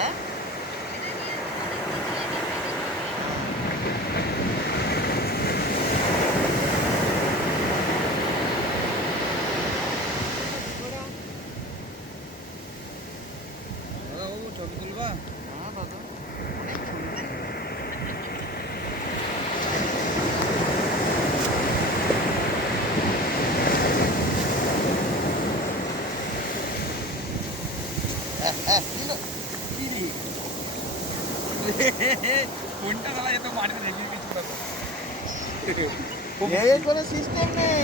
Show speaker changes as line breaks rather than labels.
네. 저기 들어가. কোনটা চালা যেত মাটিতে রেখে কিছু
এর কোনো সিস্টেম নেই।